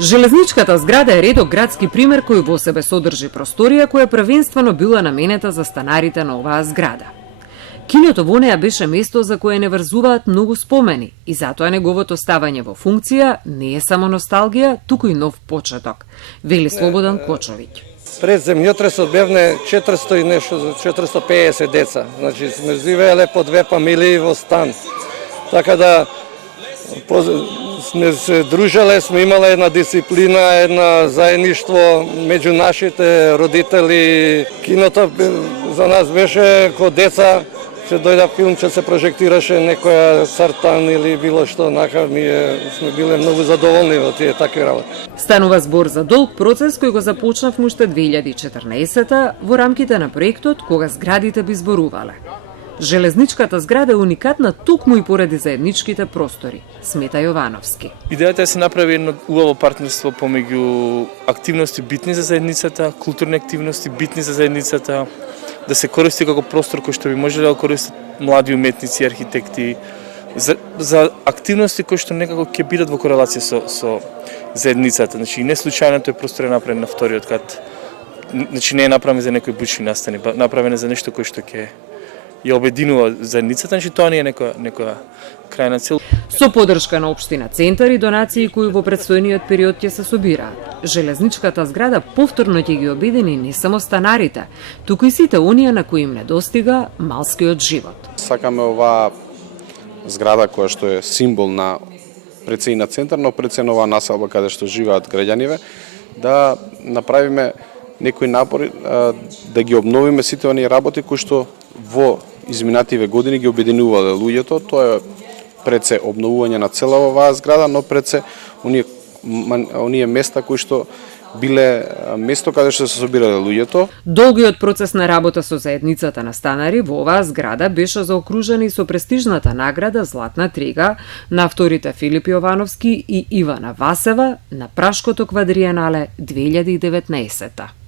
Железничката зграда е редок градски пример кој во себе содржи просторија која првенствено била наменета за станарите на оваа зграда. Киното во неа беше место за кое не врзуваат многу спомени и затоа неговото ставање во функција не е само носталгија, туку и нов почеток, вели Слободан Кочовиќ. Пред земјотресот бевне 400 и нешто, 450 деца. Значи сме живееле по две фамилии во стан. Така да сме се дружеле, сме имале една дисциплина, една заедништво меѓу нашите родители. Киното за нас беше ко деца, се дојда филмче, се прожектираше некоја Сартан или било што, нака ние сме биле многу задоволни во тие такви работи. Станува збор за долг процес кој го започнавме уште 2014 во рамките на проектот кога зградите би зборувале. Железничката зграда е уникатна токму и поради заедничките простори, смета Јовановски. Идејата е да се направи едно убаво партнерство помеѓу активности битни за заедницата, културни активности битни за заедницата, да се користи како простор кој што би можеле да користат млади уметници, архитекти, за активности кои што некако ќе бидат во корелација со заедницата. Значи, не случајно тој простор е направен на вториот кат. Значи, не е направен за некои бучни настани, направен е за нешто кој што ќе ја обединува заедницата, значи тоа не е некоја крајна цел. Со поддршка на општина Центар и донации кои во претстојниот период ќе се собираат, железничката зграда повторно ќе ги обедини не само станарите, туку и сите оние на кои им недостига малскиот живот. Сакаме оваа зграда која што е символ на пред се и на Центар, но пред се на оваа населба каде што живеат граѓаните, да направиме некои напори да ги обновиме сите оние работи кои што во изминативе години ги обединувале луѓето. Тоа е пред се обновување на цела оваа зграда, но пред се оние места кои што биле место каде што се собирале луѓето. Долгиот процес на работа со заедницата на станари во оваа зграда беше заокружен и со престижната награда Златна трига на авторите Филип Јовановски и Ивана Васева на Прашкото квадриенале 2019.